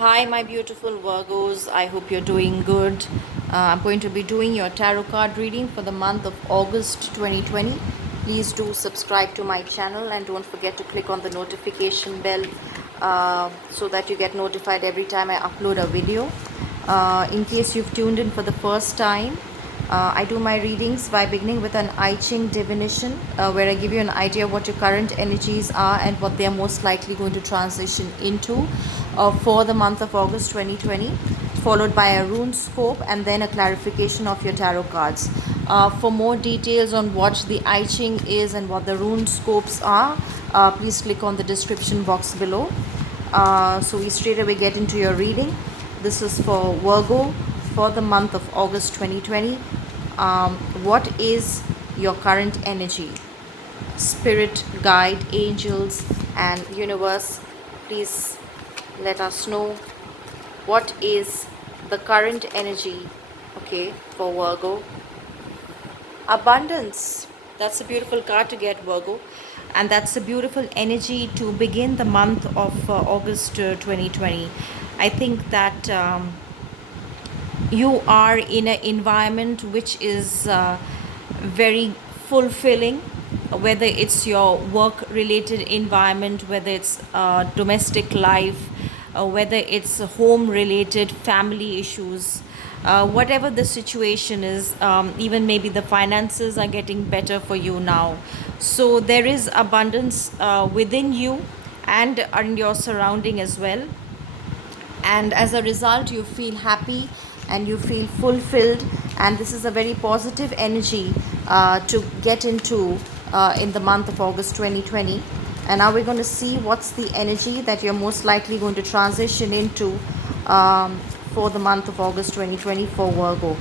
Hi, my beautiful Virgos. I hope you're doing good. I'm going to be doing your tarot card reading for the month of August 2020. Please do subscribe to my channel and don't forget to click on the notification bell so that you get notified every time I upload a video. In case you've tuned in for the first time, I do my readings by beginning with an I Ching divination, where I give you an idea of what your current energies are and what they are most likely going to transition into for the month of August 2020, followed by a rune scope and then a clarification of your tarot cards. For more details on what the I Ching is and what the rune scopes are, please click on the description box below. So we straight away get into your reading. This is for Virgo for the month of August 2020. What is your current energy? Spirit, guide, angels, and universe, please let us know what is the current energy, okay, for Virgo. Abundance. That's a beautiful card to get, Virgo. And that's a beautiful energy to begin the month of August 2020. I think that you are in an environment which is very fulfilling, whether it's your work related environment, whether it's domestic life, whether it's home related family issues, whatever the situation is, even maybe the finances are getting better for you now. So there is abundance within you and in your surrounding as well, and as a result you feel happy and you feel fulfilled, and this is a very positive energy to get into in the month of August 2020. And now we're going to see what's the energy that you're most likely going to transition into for the month of August 2020 for Virgo.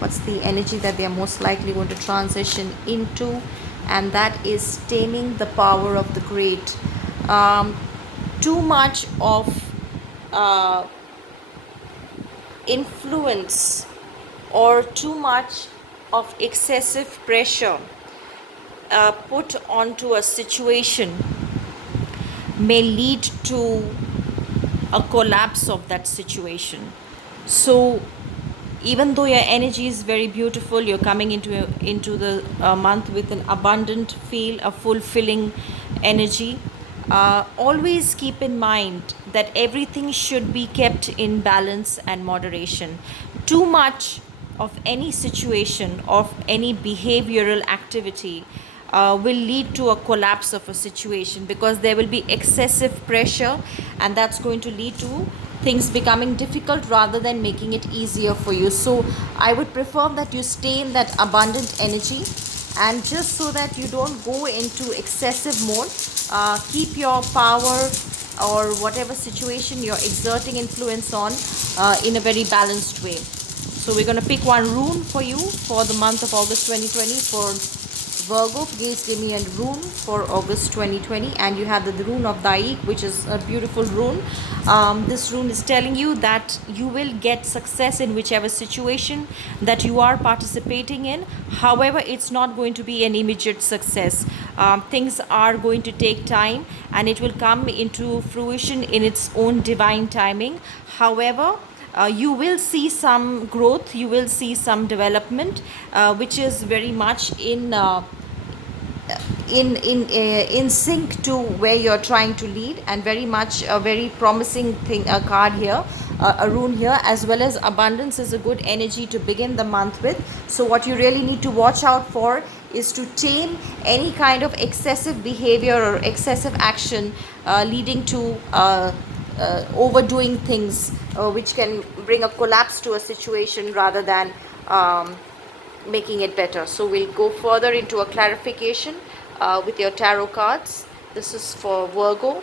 What's the energy that they're most likely going to transition into? And that is taming the power of the great. Too much of uh, influence or too much of excessive pressure put onto a situation may lead to a collapse of that situation. So even though your energy is very beautiful, you're coming into the month with an abundant feel, a fulfilling energy. Always keep in mind that everything should be kept in balance and moderation. Too much of any situation, of any behavioral activity, will lead to a collapse of a situation, because there will be excessive pressure, and that's going to lead to things becoming difficult rather than making it easier for you. So I would prefer that you stay in that abundant energy, and just so that you don't go into excessive mode, keep your power or whatever situation you're exerting influence on in a very balanced way. So we're going to pick one rune for you for the month of August 2020 for Virgo. Please give me a rune for August 2020. And you have the rune of Daik, which is a beautiful rune. This rune is telling you that you will get success in whichever situation that you are participating in. However, it's not going to be an immediate success. Things are going to take time, and it will come into fruition in its own divine timing. However, you will see some growth, you will see some development, which is very much in sync to where you're trying to lead, and very much a very promising thing, a card here, a rune here, as well as abundance is a good energy to begin the month with. So what you really need to watch out for is to tame any kind of excessive behavior or excessive action leading to overdoing things, which can bring a collapse to a situation rather than making it better. So we'll go further into a clarification with your tarot cards. This is for Virgo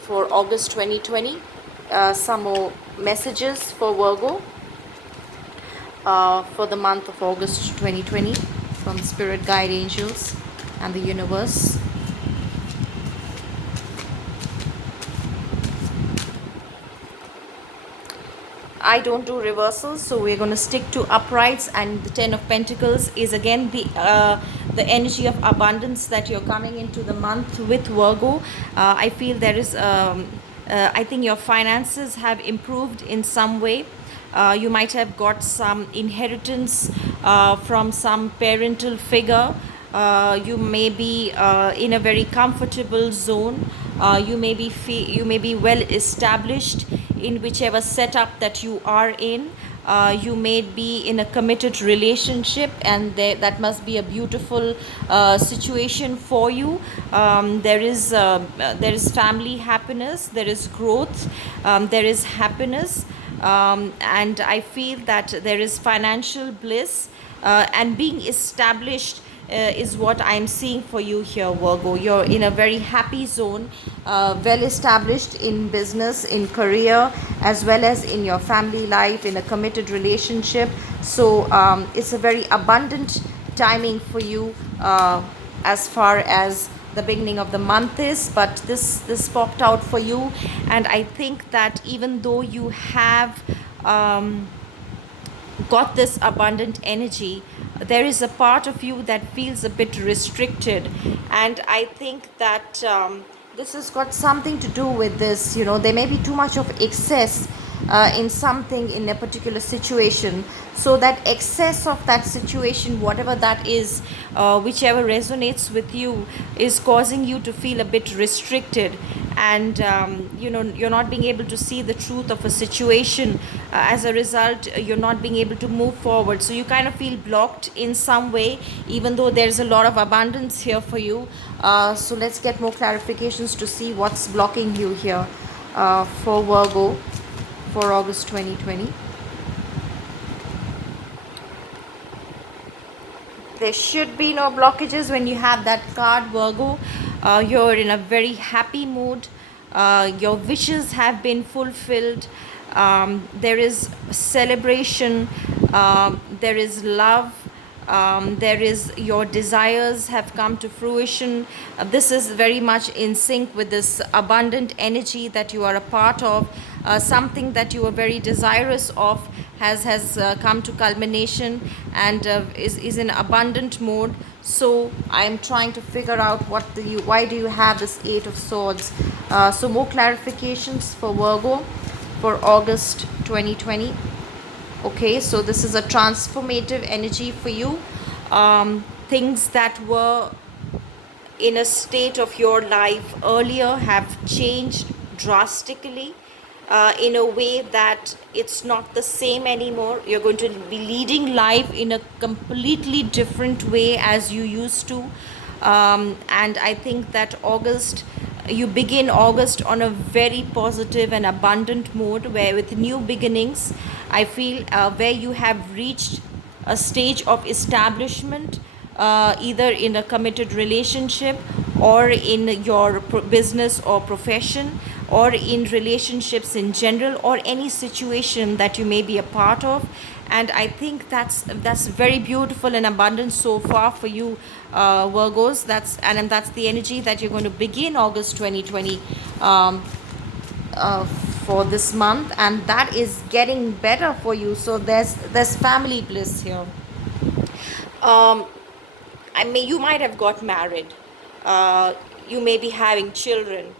for August 2020. Some more messages for Virgo for the month of August 2020 from Spirit Guide Angels and the universe. I don't do reversals, so we're going to stick to uprights. And the Ten of Pentacles is again the energy of abundance that you're coming into the month with, Virgo. I feel there is I think your finances have improved in some way. You might have got some inheritance from some parental figure. You may be in a very comfortable zone. You may be well established in whichever setup that you are in. You may be in a committed relationship, and that must be a beautiful situation for you. There is family happiness, there is growth, there is happiness, and I feel that there is financial bliss and being established is what I'm seeing for you here, Virgo. You're in a very happy zone, well established in business, in career, as well as in your family life, in a committed relationship. So it's a very abundant timing for you as far as the beginning of the month is, but this popped out for you. And I think that even though you have got this abundant energy, there is a part of you that feels a bit restricted. And I think that this has got something to do with this. There may be too much of excess in something, in a particular situation. So that excess of that situation, whatever that is, whichever resonates with you, is causing you to feel a bit restricted. And you're not being able to see the truth of a situation. As a result, you're not being able to move forward, so you kind of feel blocked in some way, even though there's a lot of abundance here for you. So let's get more clarifications to see what's blocking you here for Virgo for August 2020. There should be no blockages when you have that card, Virgo. You're in a very happy mood. Your wishes have been fulfilled. There is celebration. There is love. There is your desires have come to fruition. This is very much in sync with this abundant energy that you are a part of. Something that you are very desirous of has come to culmination, and is in abundant mode. So I'm trying to figure out why do you have this Eight of Swords. So more clarifications for Virgo for August 2020. Okay, so this is a transformative energy for you. Things that were in a state of your life earlier have changed drastically, in a way that it's not the same anymore. You're going to be leading life in a completely different way as you used to. And I think that you begin August on a very positive and abundant mode, where with new beginnings, I feel where you have reached a stage of establishment, either in a committed relationship, or in your business or profession, or in relationships in general, or any situation that you may be a part of. And I think that's very beautiful and abundant so far for you, Virgos. That's the energy that you're going to begin August 2020 for this month, and that is getting better for you. So there's family bliss here. You might have got married. You may be having children.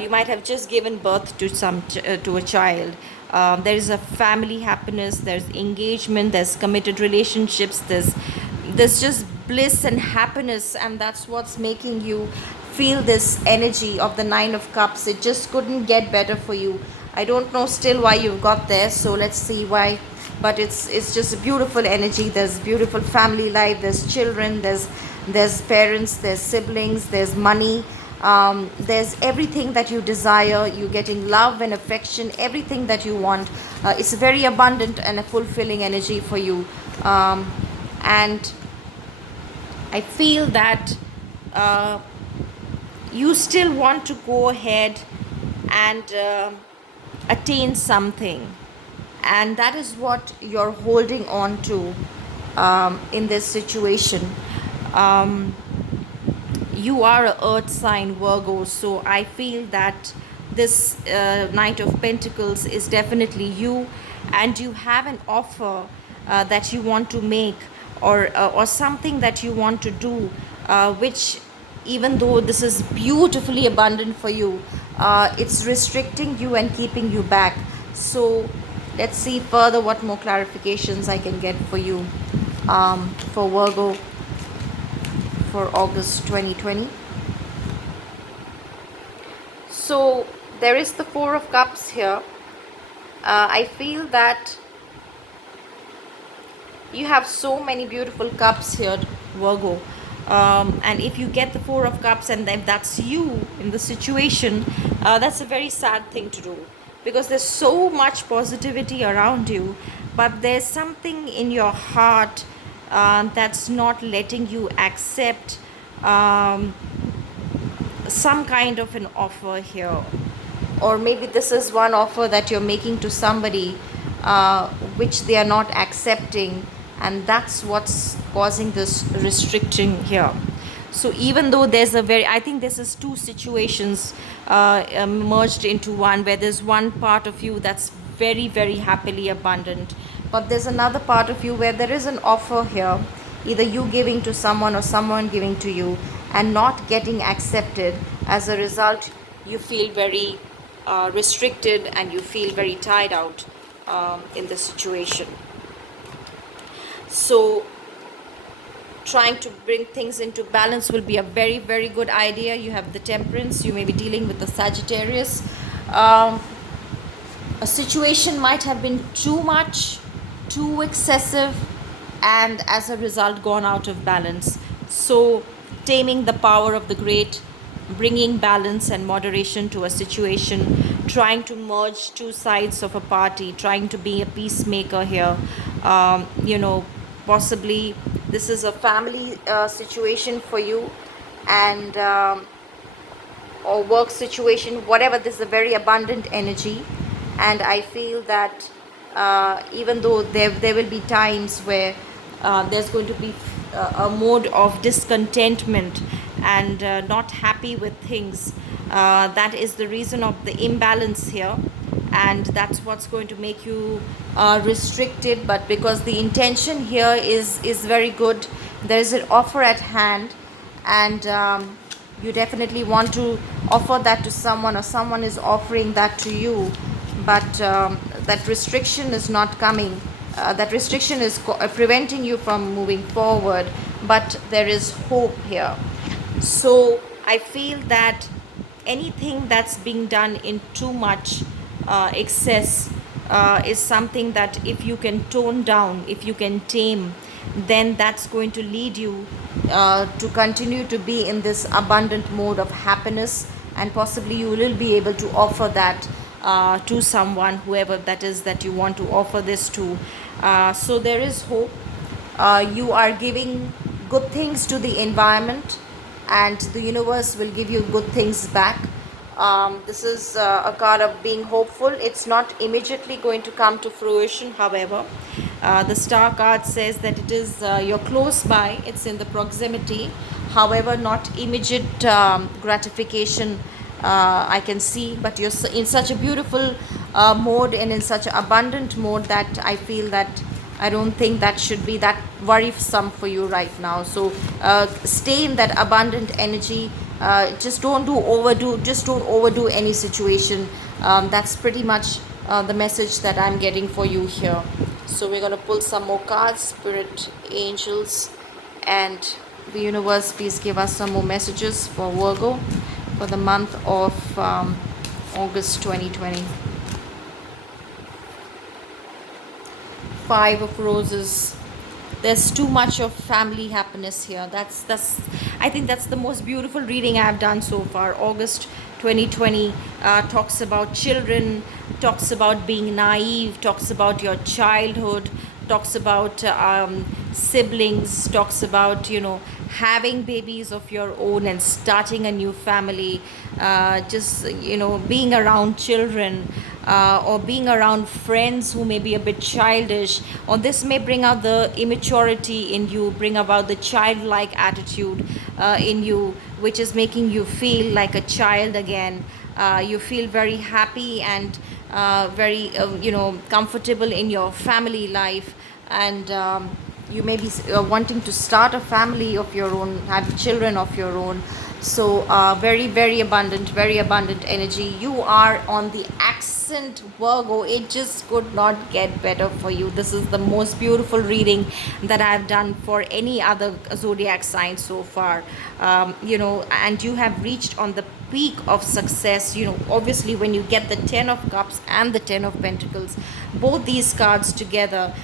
You might have just given birth to a child. There is a family happiness. There's engagement. There's committed relationships. There's just bliss and happiness, and that's what's making you feel this energy of the Nine of Cups. It just couldn't get better for you. I don't know still why you've got there, so let's see why. But it's just a beautiful energy. There's beautiful family life. There's children. There's parents. There's siblings. There's money. There's everything that you desire. You're getting love and affection, everything that you want. It's a very abundant and a fulfilling energy for you. And I feel that you still want to go ahead and attain something, and that is what you're holding on to in this situation. You are a earth sign, Virgo, so I feel that this Knight of Pentacles is definitely you, and you have an offer that you want to make, or something that you want to do, which even though this is beautifully abundant for you, it's restricting you and keeping you back. So let's see further what more clarifications I can get for you, for Virgo, for August 2020. So there is the Four of Cups here. I feel that you have so many beautiful cups here, Virgo. And if you get the Four of Cups, and if that's you in the situation, that's a very sad thing to do, because there's so much positivity around you, but there's something in your heart that's not letting you accept um, some kind of an offer here. Or maybe this is one offer that you're making to somebody, which they are not accepting, and that's what's causing this restriction here. So even though there's a very, I think this is two situations merged into one, where there's one part of you that's very, very happily abundant, but there's another part of you where there is an offer here, either you giving to someone or someone giving to you, and not getting accepted. As a result, you feel very restricted, and you feel very tied out in the situation. So trying to bring things into balance will be a very, very good idea. You have the Temperance, you may be dealing with the Sagittarius. A situation might have been too much, too excessive, and as a result gone out of balance. So taming the power of the great, bringing balance and moderation to a situation, trying to merge two sides of a party, trying to be a peacemaker here. Possibly this is a family situation for you, and or work situation, whatever. This is a very abundant energy, and I feel that even though there will be times where there's going to be a mode of discontentment and not happy with things, that is the reason of the imbalance here, and that's what's going to make you restricted. But because the intention here is very good, there is an offer at hand, and you definitely want to offer that to someone, or someone is offering that to you, but that restriction is not coming. That restriction is preventing you from moving forward, but there is hope here. So I feel that anything that's being done in too much excess is something that if you can tone down, if you can tame, then that's going to lead you to continue to be in this abundant mode of happiness, and possibly you will be able to offer that to someone, whoever that is that you want to offer this to. So there is hope. You are giving good things to the environment, and the universe will give you good things back. This is a card of being hopeful. It's not immediately going to come to fruition, however. The star card says that it is, you're close by, it's in the proximity, however not immediate gratification I can see, but you're in such a beautiful mode, and in such an abundant mode, that I feel that I don't think that should be that worrisome for you right now. So stay in that abundant energy. Just don't overdo any situation. That's pretty much the message that I'm getting for you here. So we're going to pull some more cards. Spirit, angels, and the universe, please give us some more messages for Virgo for the month of August 2020. Five of Roses. There's too much of family happiness here. That's I think that's the most beautiful reading I've done so far. August 2020 talks about children, talks about being naive, talks about your childhood, talks about siblings, talks about having babies of your own and starting a new family, just being around children, or being around friends who may be a bit childish, or this may bring out the immaturity in you, bring about the childlike attitude in you, which is making you feel like a child again. You feel very happy and very comfortable in your family life, and you may be wanting to start a family of your own, have children of your own. So very abundant energy. You are on the accent, Virgo. It just could not get better for you. This is the most beautiful reading that I've done for any other zodiac sign so far. And you have reached on the peak of success. Obviously, when you get the 10 of cups and the 10 of pentacles, both these cards together,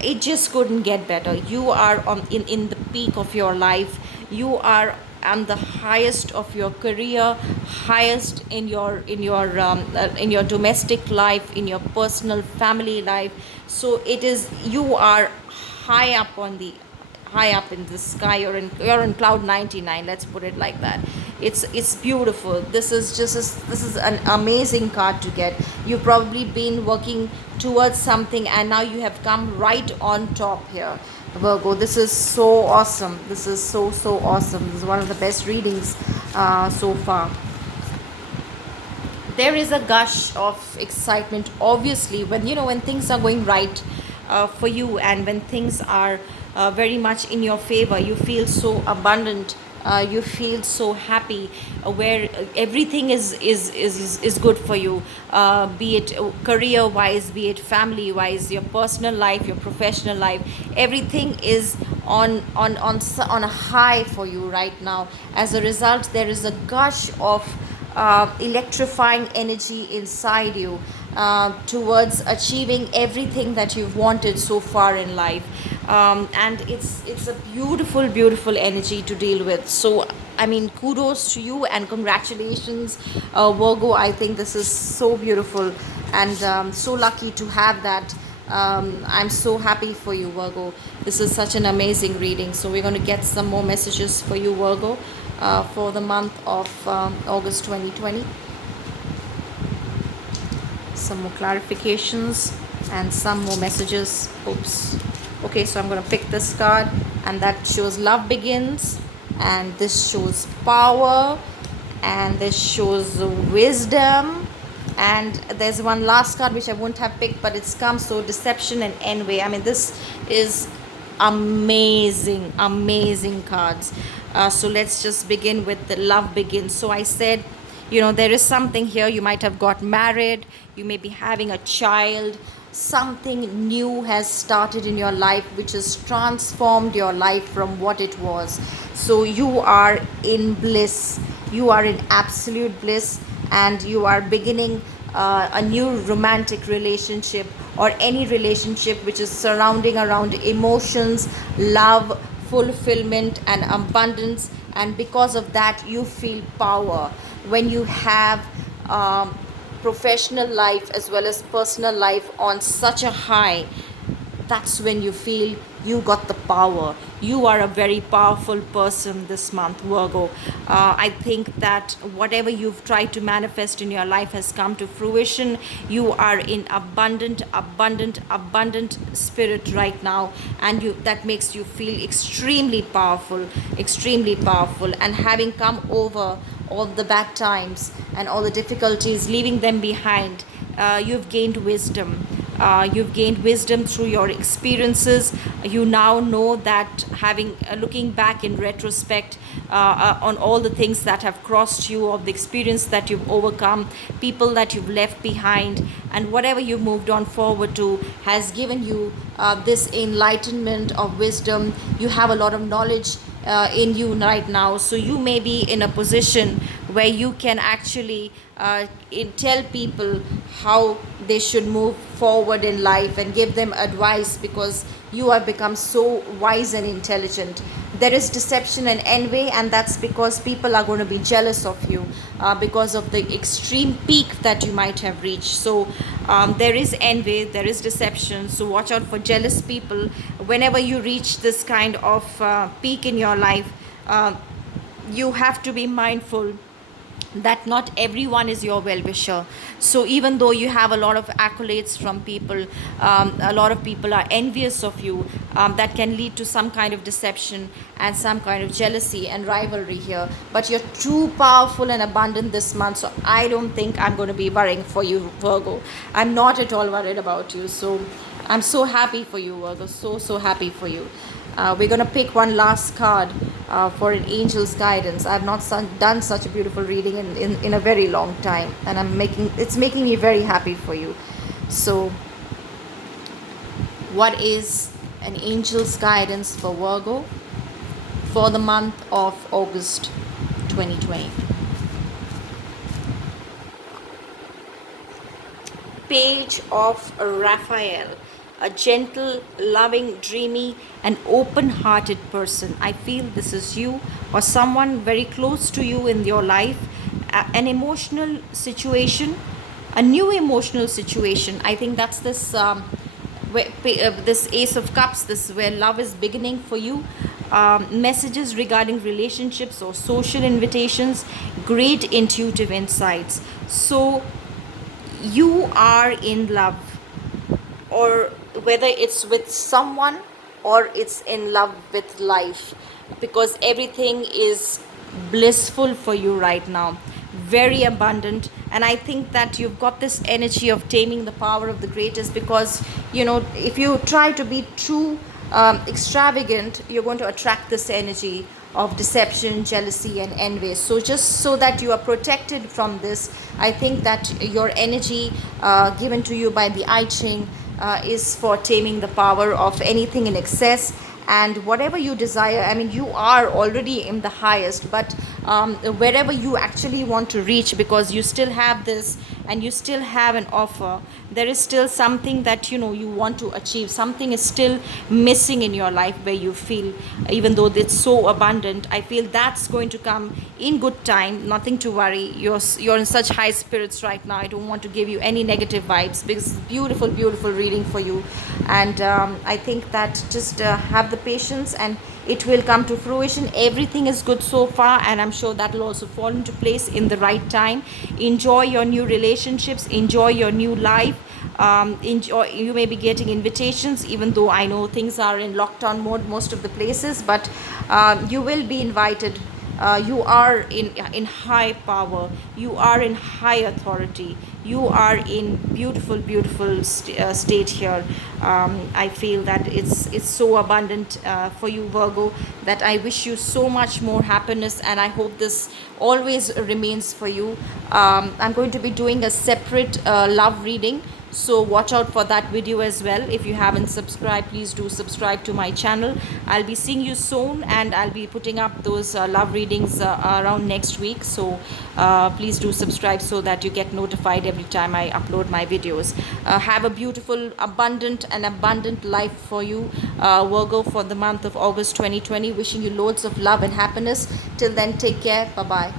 it just couldn't get better. You are in the peak of your life. You are on the highest of your career, highest in your domestic life, in your personal family life. So it is, you are high up on the high up in the sky. You're in cloud 99, let's put it like that. It's beautiful. This is an amazing card to get. You've probably been working towards something, and now you have come right on top here, Virgo. This is so awesome. This is so awesome. This is one of the best readings so far. There is a gush of excitement, obviously, when things are going right for you, and when things are very much in your favor. You feel so abundant. You feel so happy, where everything is good for you, be it career wise, be it family wise, your personal life, your professional life. Everything is on a high for you right now. As a result, there is a gush of electrifying energy inside you, towards achieving everything that you've wanted so far in life. And it's a beautiful energy to deal with. So I mean, kudos to you and congratulations, Virgo. I think this is so beautiful, and so lucky to have that. I'm so happy for you, Virgo. This is such an amazing reading. So we're going to get some more messages for you, Virgo, for the month of August 2020. Some more clarifications and some more messages. Oops. Okay, so I'm going to pick this card, and that shows love begins, and this shows power, and this shows wisdom, and there's one last card which I wouldn't have picked, but it's come. So deception and envy. I mean, this is amazing cards. So let's just begin with the love begins. So I said, there is something here. You might have got married, you may be having a child. Something new has started in your life which has transformed your life from what it was. So you are in bliss, you are in absolute bliss, and you are beginning a new romantic relationship, or any relationship which is surrounding around emotions, love, fulfillment and abundance. And because of that, you feel power. When you have professional life as well as personal life on such a high, that's when you feel you got the power. You are a very powerful person this month, Virgo. I think that whatever you've tried to manifest in your life has come to fruition. You are in abundant spirit right now, and that makes you feel extremely powerful, and having come over all the bad times and all the difficulties, leaving them behind, you've gained wisdom. You've gained wisdom through your experiences. You now know that, looking back in retrospect, on all the things that have crossed you, of the experience that you've overcome, people that you've left behind, and whatever you've moved on forward to, has given you this enlightenment of wisdom. You have a lot of knowledge in you right now. So you may be in a position where you can actually tell people how they should move forward in life and give them advice, because you have become so wise and intelligent. There is deception and envy, and that's because people are going to be jealous of you because of the extreme peak that you might have reached. So there is envy, there is deception. So watch out for jealous people. Whenever you reach this kind of peak in your life, you have to be mindful that not everyone is your well-wisher. So even though you have a lot of accolades from people, a lot of people are envious of you. That can lead to some kind of deception and some kind of jealousy and rivalry here. But you're too powerful and abundant this month, so I don't think I'm going to be worrying for you, Virgo. I'm not at all worried about you. So I'm so happy for you, Virgo. So happy for you. We're going to pick one last card for an angel's guidance. I've not done such a beautiful reading in a very long time, and it's making me very happy for you. So, what is an angel's guidance for Virgo for the month of August 2020? Page of Raphael, a gentle, loving, dreamy, and open hearted person. I feel this is you or someone very close to you in your life. An emotional situation, a new emotional situation. I think that's this. This Ace of Cups, this is where love is beginning for you. Messages regarding relationships or social invitations, great intuitive insights. So you are in love, or whether it's with someone or it's in love with life, because everything is blissful for you right now, very abundant. And I think that you've got this energy of taming the power of the greatest, because if you try to be too extravagant, you're going to attract this energy of deception, jealousy, and envy. So, just so that you are protected from this, I think that your energy given to you by the I Ching is for taming the power of anything in excess. And whatever you desire, I mean, you are already in the highest, but wherever you actually want to reach, because you still have this and you still have an offer, there is still something that you want to achieve. Something is still missing in your life, where you feel, even though it's so abundant, I feel that's going to come in good time. Nothing to worry. You're in such high spirits right now. I don't want to give you any negative vibes, because it's beautiful, beautiful reading for you. And I think that just have the patience, and it will come to fruition. Everything is good so far, and I'm sure that will also fall into place in the right time. Enjoy your new relationships, enjoy your new life. Enjoy. You may be getting invitations, even though I know things are in lockdown mode most of the places, but you will be invited. You are in high power, you are in high authority, you are in beautiful, beautiful state here. I feel that it's so abundant for you, Virgo, that I wish you so much more happiness, and I hope this always remains for you. I'm going to be doing a separate love reading, so watch out for that video as well. If you haven't subscribed, please do subscribe to my channel. I'll be seeing you soon, and I'll be putting up those love readings around next week. So please do subscribe so that you get notified every time I upload my videos. Have a beautiful, abundant life for you, Virgo, for the month of August 2020. Wishing you loads of love and happiness. Till then, take care. Bye bye.